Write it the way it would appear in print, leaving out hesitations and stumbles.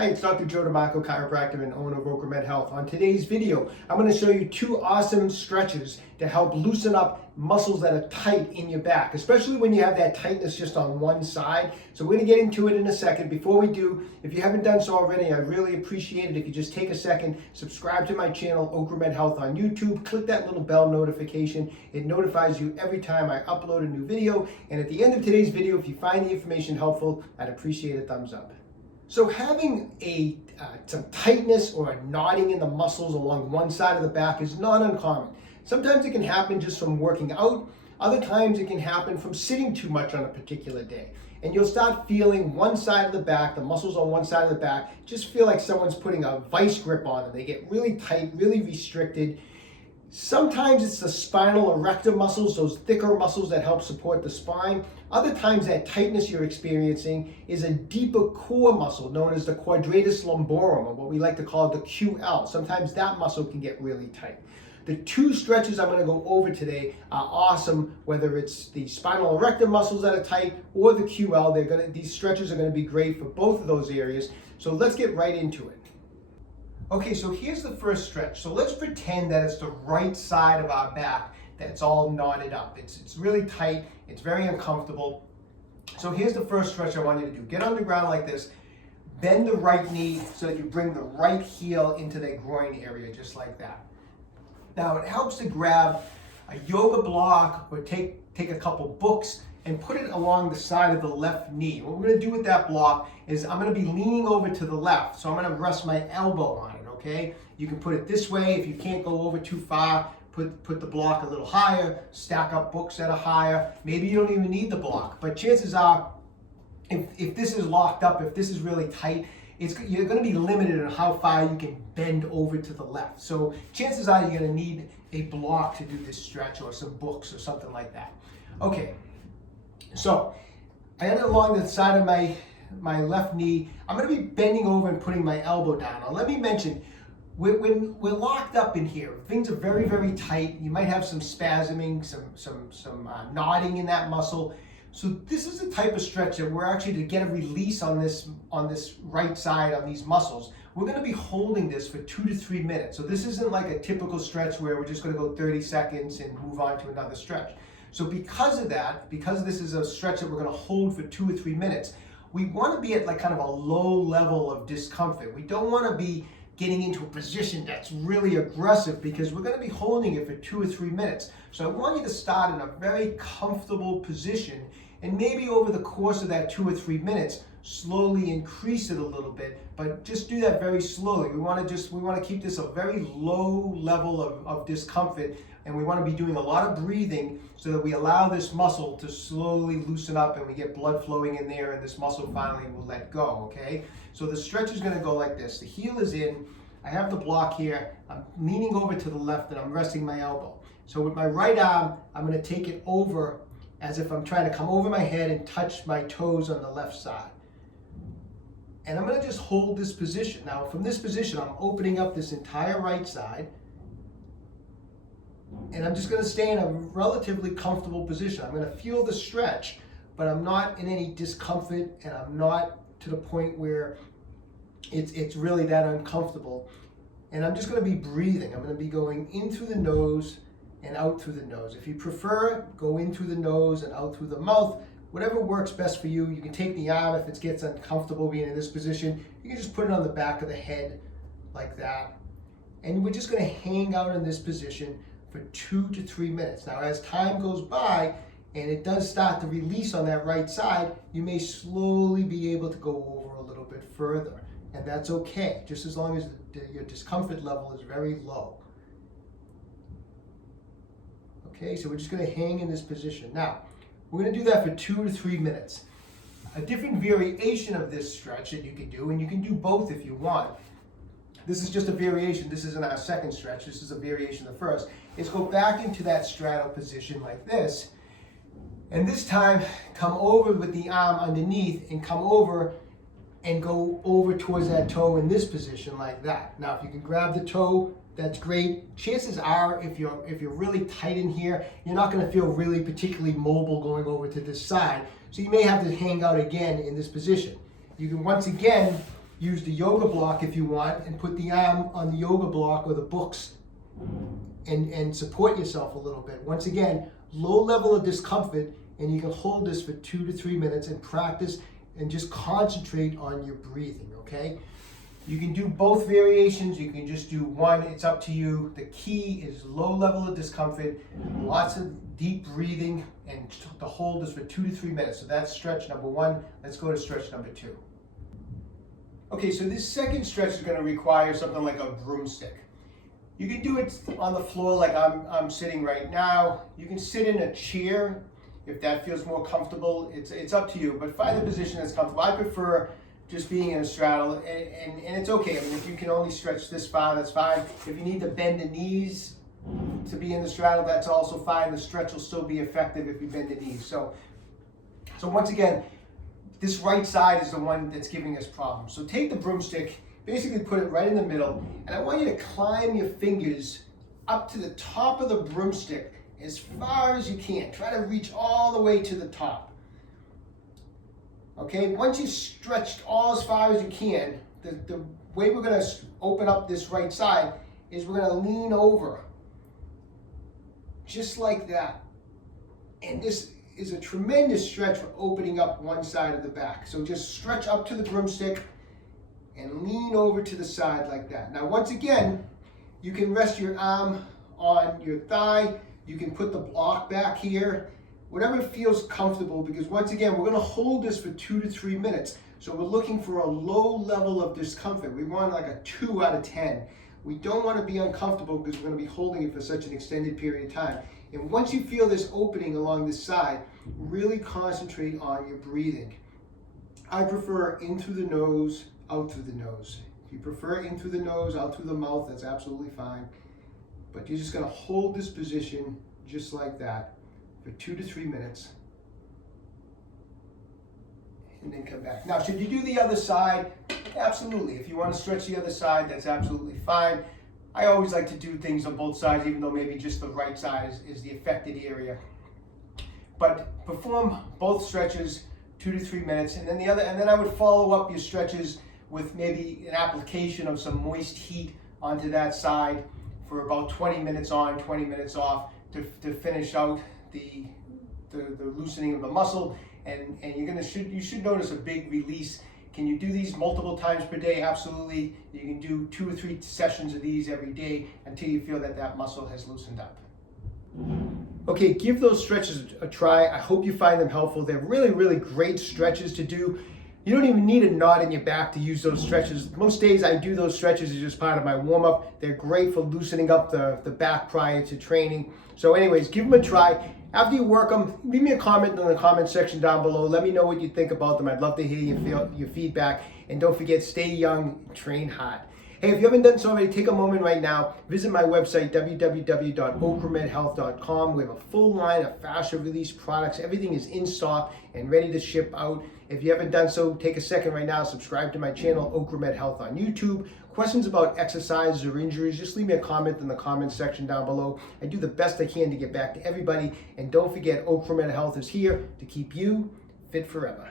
Hi, it's Dr. Joe DeMarco, chiropractor and owner of OcraMed Health. On today's video, I'm going to show you two awesome stretches to help loosen up muscles that are tight in your back, especially when you have that tightness just on one side. So we're going to get into it in a second. Before we do, if you haven't done so already, I'd really appreciate it if you just take a second, subscribe to my channel, OcraMed Health on YouTube, click that little bell notification. It notifies you every time I upload a new video. And at the end of today's video, if you find the information helpful, I'd appreciate a thumbs up. So having some tightness or a knotting in the muscles along one side of the back is not uncommon. Sometimes it can happen just from working out. Other times it can happen from sitting too much on a particular day. And you'll start feeling one side of the back, the muscles on one side of the back, just feel like someone's putting a vice grip on them. They get really tight, really restricted. Sometimes it's the spinal erector muscles, those thicker muscles that help support the spine. Other times that tightness you're experiencing is a deeper core muscle known as the quadratus lumborum, or what we like to call the QL. Sometimes that muscle can get really tight. The two stretches I'm going to go over today are awesome, whether it's the spinal erector muscles that are tight or the QL. These stretches are going to be great for both of those areas. So let's get right into it. Okay, so here's the first stretch. So let's pretend that it's the right side of our back that's all knotted up. It's really tight, it's very uncomfortable. So here's the first stretch I want you to do. Get on the ground like this, bend the right knee so that you bring the right heel into the groin area, just like that. Now it helps to grab a yoga block or take a couple books and put it along the side of the left knee. What we're going to do with that block is I'm going to be leaning over to the left, so I'm going to rest my elbow on it, okay? You can put it this way. If you can't go over too far, put the block a little higher, stack up books that are higher. Maybe you don't even need the block, but chances are, if this is locked up, if this is really tight, you're going to be limited on how far you can bend over to the left. So chances are you're going to need a block to do this stretch or some books or something like that. Okay. So I got it along the side of my left knee. I'm going to be bending over and putting my elbow down. Now let me mention, when we're locked up in here, things are very, very tight. You might have some spasming, some knotting in that muscle. So this is the type of stretch that we're actually, to get a release on this right side, on these muscles, we're going to be holding this for 2 to 3 minutes. So this isn't like a typical stretch where we're just going to go 30 seconds and move on to another stretch. So because of that, because this is a stretch that we're going to hold for 2 or 3 minutes, we want to be at like kind of a low level of discomfort. We don't want to be getting into a position that's really aggressive because we're going to be holding it for 2 or 3 minutes. So I want you to start in a very comfortable position, and maybe over the course of that 2 or 3 minutes, slowly increase it a little bit, but just do that very slowly. We want to keep this a very low level of discomfort, and we want to be doing a lot of breathing so that we allow this muscle to slowly loosen up and we get blood flowing in there, and this muscle finally will let go, okay? So the stretch is going to go like this. The heel is in. I have the block here. I'm leaning over to the left and I'm resting my elbow. So with my right arm, I'm going to take it over as if I'm trying to come over my head and touch my toes on the left side. And I'm going to just hold this position. Now from this position, I'm opening up this entire right side. And I'm just going to stay in a relatively comfortable position. I'm going to feel the stretch, but I'm not in any discomfort, and I'm not to the point where it's really that uncomfortable. And I'm just going to be breathing. I'm going to be going in through the nose and out through the nose. If you prefer, go in through the nose and out through the mouth. Whatever works best for you. You can take the arm if it gets uncomfortable being in this position. You can just put it on the back of the head like that. And we're just going to hang out in this position for 2 to 3 minutes. Now, as time goes by and it does start to release on that right side, you may slowly be able to go over a little bit further. And that's okay, just as long as your discomfort level is very low. Okay, so we're just going to hang in this position. Now, we're going to do that for 2 to 3 minutes. A different variation of this stretch that you can do, and you can do both if you want. This is just a variation. This isn't our second stretch. This is a variation of the first. Is go back into that straddle position like this. And this time, come over with the arm underneath and come over and go over towards that toe in this position like that. Now, if you can grab the toe, that's great. Chances are, if you're really tight in here, you're not going to feel really particularly mobile going over to this side. So you may have to hang out again in this position. You can once again use the yoga block if you want and put the arm on the yoga block or the books and support yourself a little bit. Once again, low level of discomfort, and you can hold this for 2 to 3 minutes and practice and just concentrate on your breathing, okay? You can do both variations, you can just do one, it's up to you. The key is low level of discomfort, lots of deep breathing, and the hold is for 2 to 3 minutes. So that's stretch number 1. Let's go to stretch number 2. Okay, so this second stretch is going to require something like a broomstick. You can do it on the floor like I'm sitting right now. You can sit in a chair if that feels more comfortable. It's up to you, but find a position that's comfortable. I prefer just being in a straddle, and it's okay. I mean, if you can only stretch this far, that's fine. If you need to bend the knees to be in the straddle, that's also fine. The stretch will still be effective if you bend the knees. So once again, this right side is the one that's giving us problems. So take the broomstick, basically put it right in the middle, and I want you to climb your fingers up to the top of the broomstick as far as you can. Try to reach all the way to the top. Okay, once you've stretched all as far as you can, the way we're gonna open up this right side is we're gonna lean over, just like that. And this is a tremendous stretch for opening up one side of the back. So just stretch up to the broomstick and lean over to the side like that. Now, once again, you can rest your arm on your thigh. You can put the block back here, whatever feels comfortable, because once again, we're gonna hold this for 2 to 3 minutes. So we're looking for a low level of discomfort. We want like a 2 out of 10. We don't wanna be uncomfortable because we're gonna be holding it for such an extended period of time. And once you feel this opening along this side, really concentrate on your breathing. I prefer in through the nose, out through the nose. If you prefer in through the nose, out through the mouth, that's absolutely fine. But you're just gonna hold this position just like that for 2 to 3 minutes, and then come back. Now, should you do the other side? Absolutely. If you want to stretch the other side, that's absolutely fine. I always like to do things on both sides, even though maybe just the right side is the affected area. But perform both stretches 2 to 3 minutes, and then I would follow up your stretches with maybe an application of some moist heat onto that side for about 20 minutes on, 20 minutes off to finish out the loosening of the muscle, and you should notice a big release. Can you do these multiple times per day? Absolutely. You can do 2 or 3 sessions of these every day until you feel that muscle has loosened up. Okay, give those stretches a try. I hope you find them helpful. They're really, really great stretches to do. You don't even need a knot in your back to use those stretches. Most days I do those stretches as just part of my warm-up. They're great for loosening up the back prior to training. So anyways, give them a try. After you work them, leave me a comment in the comment section down below. Let me know what you think about them. I'd love to hear your feedback. And don't forget, stay young, train hard. Hey, if you haven't done so already, take a moment right now. Visit my website, www.OcraMedHealth.com. We have a full line of fascia release products. Everything is in stock and ready to ship out. If you haven't done so, take a second right now. Subscribe to my channel, OcraMed Health on YouTube. Questions about exercises or injuries, just leave me a comment in the comment section down below. I do the best I can to get back to everybody. And don't forget, OcraMed Health is here to keep you fit forever.